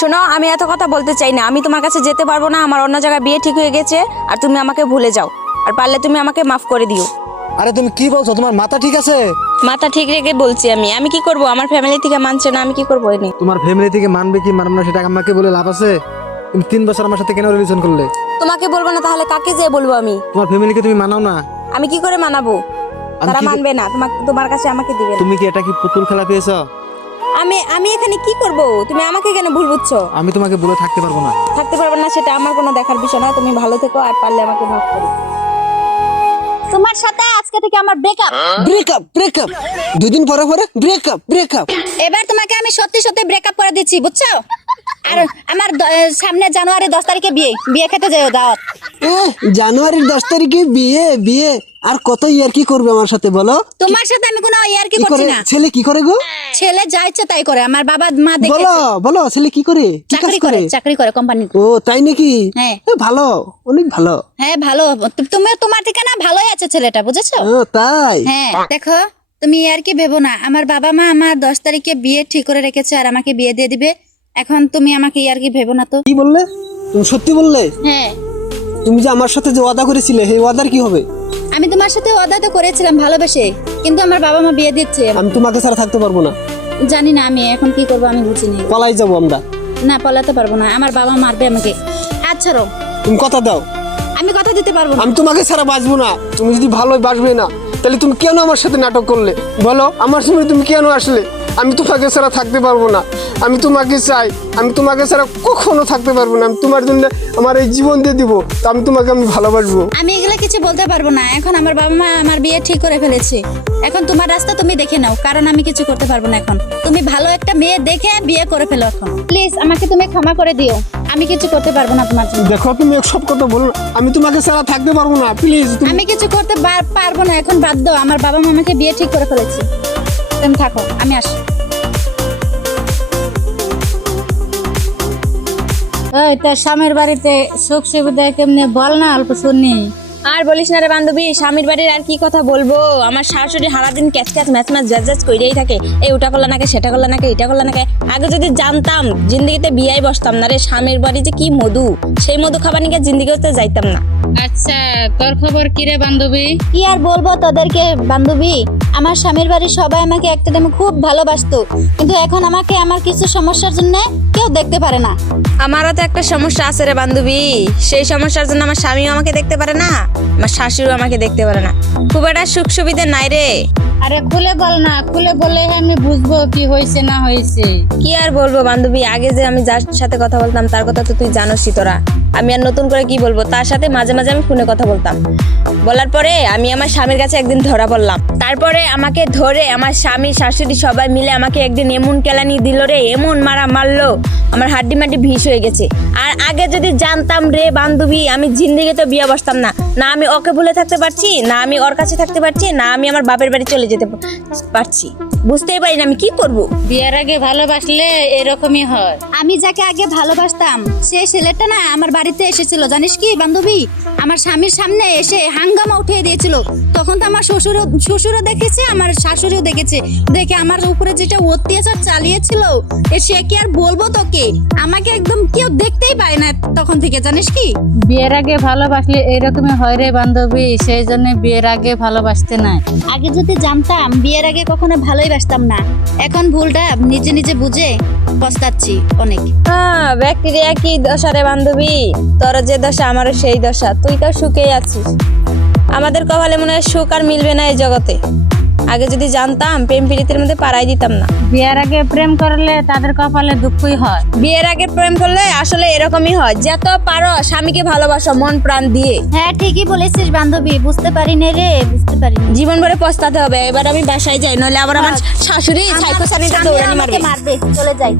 শোনো, আমি এত কথা বলতে চাই না। আমি তোমার কাছে যেতে পারবো না, আমার অন্য জায়গায় বিয়ে ঠিক হয়ে গেছে। আর তুমি আমাকে ভুলে যাও, আর পারলে তুমি আমাকে মাফ করে দিও। আরে তুমি কি বলছো? তোমার মাথা ঠিক আছে? মাথা ঠিক রেখে বলছি আমি কি করব? আমার ফ্যামিলি থেকে মানছে না, আমি কি করবো? এনে তোমার ফ্যামিলি থেকে মানবে কি মানবে না সেটা আমাকে বলে লাভ আছে? তুমি 3 বছর আমার সাথে কেন রিলেশন করলে? তোমাকে বলবো না তাহলে কাকে যেয়ে বলবো? আমি তোমার ফ্যামিলিকে তুমি মানাও না? আমি কি করে মানাবো? তারা কি- মানবে না, তোমার কাছে আমাকে দিবে না। তুমি কি এটা কি পুতুল খেলা পেয়েছো? আমি এখানে কি করব? তুমি আমাকে কেন ভুল বুঝছো? আমি তোমাকে বলে থাকতে পারবো না। থাকতে পারবে না সেটা আমার কোনো দেখার বিষয় না। তুমি ভালো থেকো, আর পারলে আমাকে মাফ করো। তোমার সাথে আজকে থেকে আমার ব্রেকআপ। ব্রেকআপ 2 দিন পরে পরে ব্রেকআপ। এবার তোমাকে আমি সত্যি সত্যি ব্রেকআপ করে দিচ্ছি, বুঝছো? আর আমার সামনে জানুয়ারি 10 তারিখে বিয়ে খেতে যাও, দাওয়াত। জানুয়ারির 10 তারিখে বিয়ে আর কত ইয়ার কি করবে আমার সাথে বলো? তোমার সাথে আমি কোনো ইয়ার কি কি করছি করে না। ছেলে কি করে গো? ছেলে যা ইচ্ছে তাই করে, আমার বাবা মা দেখে। বলো ছেলে কি করে? কি কাজ চাকরি করে কোম্পানি। ও তাই নাকি? হ্যাঁ। ভালো, অনেক ভালো। হ্যাঁ ভালো। তোমার থেকে না ভালোই আছে ছেলেটা, বুঝেছো? ও তাই? হ্যাঁ দেখো, তুমি আর কি ভেবো না। আমার বাবা মা আমার 10 তারিখে বিয়ে ঠিক করে রেখেছে, আর আমাকে বিয়ে দিয়ে দিবে। এখন তুমি আমাকে আর কি ভেবো না তো। কি বললে? তুমি সত্যি বললে? হ্যাঁ, তুমি যে আমার সাথে যে ওয়াদা করেছিলে সেই ওয়াদার কি হবে? আমি তোমার সাথে ওয়াদা তো করেছিলাম ভালোবেসে, কিন্তু আমার বাবা মা বিয়ে দিচ্ছে। আমি তোমাকে ছাড়া থাকতে পারবো না। জানি না আমি এখন কি করবো, আমি বুঝিনি। পলাই যাবো আমরা। না, পালাতে পারবো না, আমার বাবা মারবে আমাকে। আচ্ছা রো, তুমি কথা দাও। আমি কথা দিতে পারবো না। আমি তোমাকে ছাড়া বাঁচবো না। তুমি যদি ভালোই বাঁচবে না তাহলে তুমি কেন আমার সাথে নাটক করলে বলো? আমার সঙ্গে তুমি কেন আসলে? আমি তোমাকে ছাড়া থাকতে পারবো না। আমি তোমাকে চাই, আমি তোমাকে ছাড়া কখনো থাকতে পারবো না। আমি তোমার জন্য আমার এই জীবন দিয়ে দিব, তো আমি তোমাকে ভালোবাসবো। আমি এগুলা কিছু বলতে পারবো না। এখন আমার বাবা মা আমার বিয়ে ঠিক করে ফেলেছে। এখন তোমার রাস্তা তুমি দেখে নাও, কারণ আমি কিছু করতে পারবো না। এখন তুমি ভালো একটা মেয়ে দেখে বিয়ে করে ফেলো। এখন প্লিজ আমাকে তুমি ক্ষমা করে দিও, আমি কিছু করতে পারবো না তোমার জন্য। দেখো তুমি সব কথা বলো না। আমি তোমাকে ছাড়া থাকতে পারবো না, প্লিজ। আমি কিছু করতে পারবো না, এখন বাধ্য। আমার বাবা মা আমাকে বিয়ে ঠিক করে ফেলেছে। তুমি থাকো, আমি আসি। ওই তোর স্বামীর বাড়িতে সুখ সুবিধা কেমনে বল না, অল্প শুনি। আর বলিস না রে বান্ধবী, স্বামীর বাড়ির আর কি কথা বলবো। আমার শাশুড়ি সারাদিন ক্যাচ ক্যাচ ম্যাচ ম্যাচ জ্যাজ কইরেই থাকে। এই ওটা করলা নাকি, সেটা করলা নাকি, এটা করলা নাকি। আগে যদি জানতাম জিন্দিগিতে বিয়াই বসতাম না রে। স্বামীর বাড়ি যে কি মধু, সেই মধু খাবার নিয়ে জিন্দিগিতে যাইতাম না। আচ্ছা, তোর খবর কি রে বান্ধবী? কি আর বলবো তোদেরকে বান্ধবী, আমার স্বামীর বাড়ির সবাই আমাকে একটা টাইমে খুব ভালোবাসতো, কিন্তু এখন আমাকে আমার কিছু সমস্যার জন্য কেউ দেখতে পারে না। আমারও তো একটা সমস্যা আছে রে বান্ধবী। সেই সমস্যার জন্য আমার স্বামীও আমাকে দেখতে পারে না, আমার শাশুড়িও আমাকে দেখতে পারে না। খুব একটা সুখ সুবিধা নাই রে। আরে খুলে বল না, খুলে বলে আমি বুঝবো কি হয়েছে না হয়েছে। কি আর বলবো বান্ধবী, আগে যে আমি যার সাথে কথা বলতাম তার কথা তো তুই জানোসই তোরা। আমি আর নতুন করে কি বলবো, তার সাথে মাঝে মাঝে আমি ফোনে কথা বলতাম। বলার পরে আমি আমার স্বামীর কাছে একদিন ধরা পড়লাম। তারপরে আমাকে ধরে আমার স্বামী শাশুড়ি সবাই মিলে আমাকে একদিন এমন কেলানি দিল রে, এমন মারা মারলো, আমার হাড্ডি মাড্ডি ভিষ হয়ে গেছে। আর আগে যদি জানতাম রে বান্ধবী, আমি জিন্দিগিতে বিয়ে বসতাম না। না আমি ওকে ভুলে থাকতে পারছি, না আমি ওর কাছে থাকতে পারছি, না আমি আমার বাপের বাড়ি চলে যেতে পারছি। বুঝতেই পারি না আমি কি করব। বিয়ের আগে ভালোবাসলে এরকমই হয়। আমি যাকে আগে ভালোবাসতাম সেই ছেলেটা না আমার বাড়িতে এসেছিল, জানিস কি বান্ধবী? আমার স্বামীর সামনে এসে হাঙ্গামা উঠিয়ে দিয়েছিল। তখন তো আমার শ্বশুরও দেখেছে, আমার শাশুড়িও দেখেছে। দেখে আমার উপরে যেটা অত্যাচার চালিয়েছিল, সে কি আর বলবো তোকে। আমাকে একদম কেউ দেখতেই পায় না তখন থেকে, জানিস কি? বিয়ের আগে ভালোবাসলে এরকমই হয় রে বান্ধবী, সেই জন্য বিয়ের আগে ভালোবাসতে নাই। আগে যদি জানতাম বিয়ের আগে কখনো ভালোই বাসতাম না। এখন ভুলটা নিজে নিজে বুঝে পস্তাচ্ছি অনেক। হ্যাঁ, ব্যাকটেরিয়া কি দশা রে বান্ধবী, তোর যে দশা আমারও সেই দশা। তুই তো সুখেই আছিস, আমাদের কপালে মনে হয় সুখ আর মিলবে না এই জগতে। আগে যদি জানতাম প্রেম প্রীতির মধ্যে পাড়াই দিতাম না। বিয়ের আগে প্রেম করলে তাদের কপালে দুঃখই হয়। বিয়ের আগে প্রেম করলে আসলে এরকমই হয়, যত পারো স্বামীকে ভালোবাসো মন প্রাণ দিয়ে। হ্যাঁ ঠিকই বলেছিস বান্ধবী, বুঝতে পারিনি রে, বুঝতে পারিনি। জীবন ভরে পস্তাতে হবে। এবার আমি বাসায় যাই, নইলে আবার আমার শাশুড়ি সাইকো সানিটা দৌড়ানি মারবে। চলে যাই।